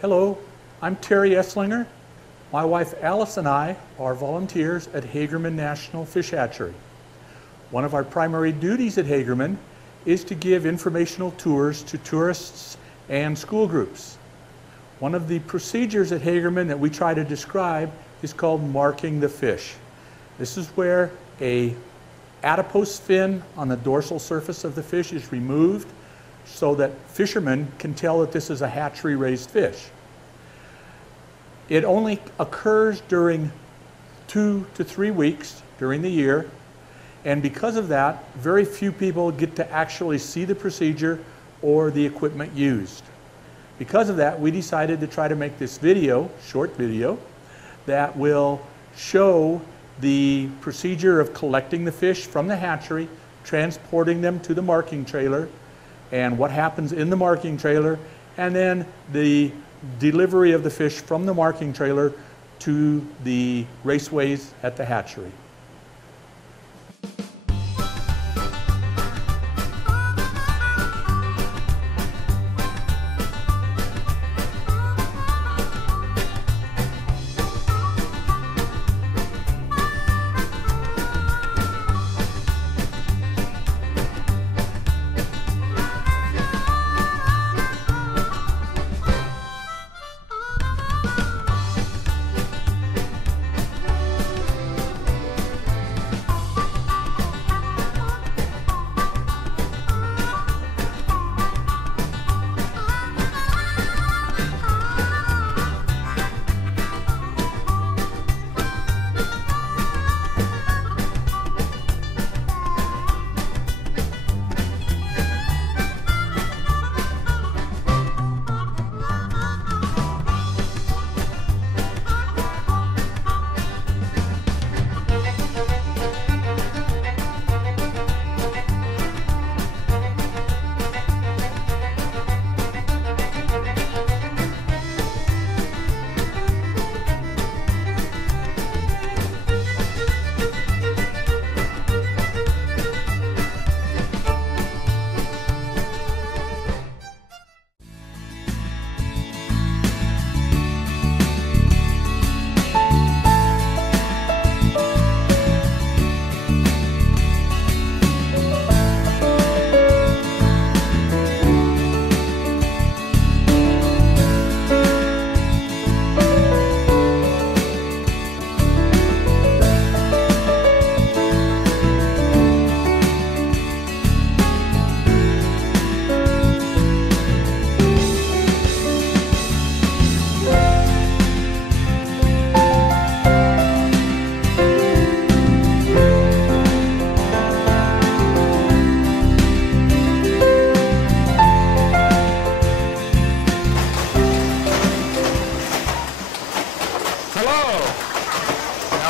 Hello, I'm Terry Esslinger. My wife Alice and I are volunteers at Hagerman National Fish Hatchery. One of our primary duties at Hagerman is to give informational tours to tourists and school groups. One of the procedures at Hagerman that we try to describe is called marking the fish. This is where a adipose fin on the dorsal surface of the fish is removed so that fishermen can tell that this is a hatchery raised fish. It only occurs during 2 to 3 weeks during the year, and because of that, very few people get to actually see the procedure or the equipment used. Because of that, we decided to try to make this video, short video, that will show the procedure of collecting the fish from the hatchery, transporting them to the marking trailer, and what happens in the marking trailer, and then the delivery of the fish from the marking trailer to the raceways at the hatchery.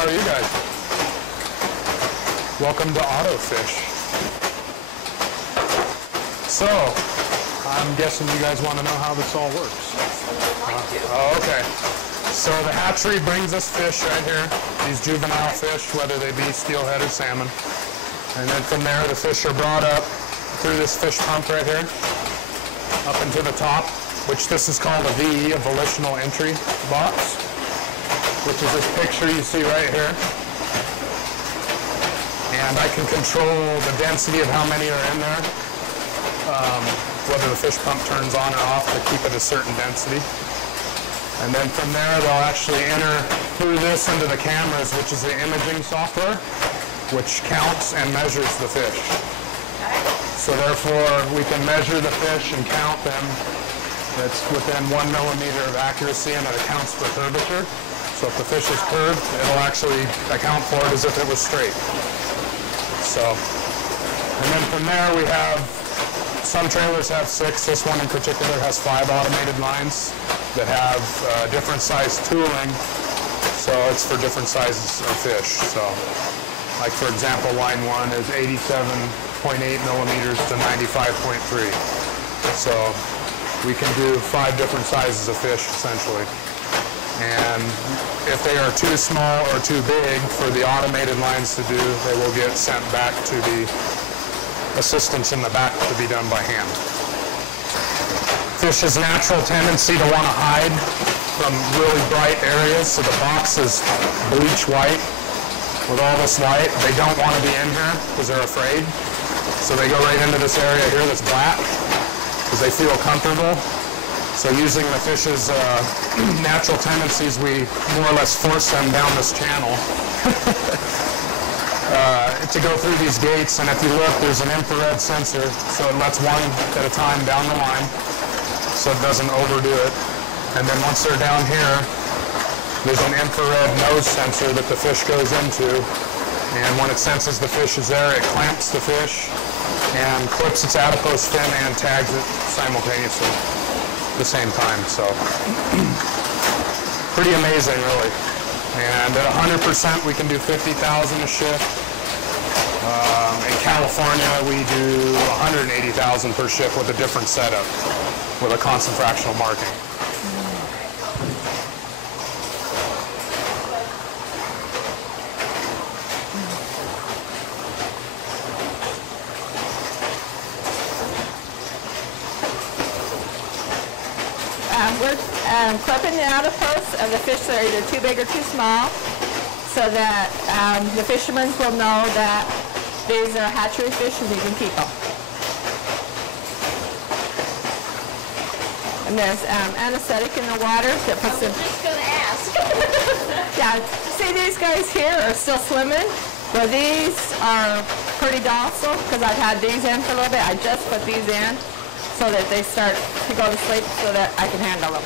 How are you guys? Welcome to AutoFish. So, I'm guessing you guys want to know how this all works. Okay. So the hatchery brings us fish right here, these juvenile fish, whether they be steelhead or salmon. And then from there, the fish are brought up through this fish pump right here, up into the top, which this is called a VE, a volitional entry box, which is this picture you see right here. And I can control the density of how many are in there, whether the fish pump turns on or off to keep it a certain density. And then from there, they'll actually enter through this into the cameras, which is the imaging software, which counts and measures the fish. So therefore, we can measure the fish and count them. It's within 1 millimeter of accuracy, and it accounts for curvature. So if the fish is curved, it'll actually account for it as if it was straight. So, and then from there we have, some trailers have 6. This one in particular has 5 automated lines that have different size tooling. So it's for different sizes of fish. So, like for example, line 1 is 87.8 millimeters to 95.3. So we can do 5 different sizes of fish essentially. And if they are too small or too big for the automated lines to do, they will get sent back to the assistants in the back to be done by hand. Fish's natural tendency to want to hide from really bright areas, so the box is bleach white with all this light. They don't want to be in here because they're afraid. So they go right into this area here that's black because they feel comfortable. So using the fish's natural tendencies, we more or less force them down this channel to go through these gates. And if you look, there's an infrared sensor, so it lets one at a time down the line so it doesn't overdo it. And then once they're down here, there's an infrared nose sensor that the fish goes into. And when it senses the fish is there, it clamps the fish and clips its adipose fin and tags it simultaneously at the same time. So pretty amazing, really. And at 100%, we can do 50,000 a shift. In California, we do 180,000 per shift with a different setup, with a constant fractional marking. We're clipping the adipose of the fish that are either too big or too small, so that the fishermen will know that these are hatchery fish and you can keep them. And there's anesthetic in the water that puts them. I was just going to ask. Yeah, see these guys here are still swimming. Well, these are pretty docile because I've had these in for a little bit. I just put these in so that they start to go to sleep so that I can handle them.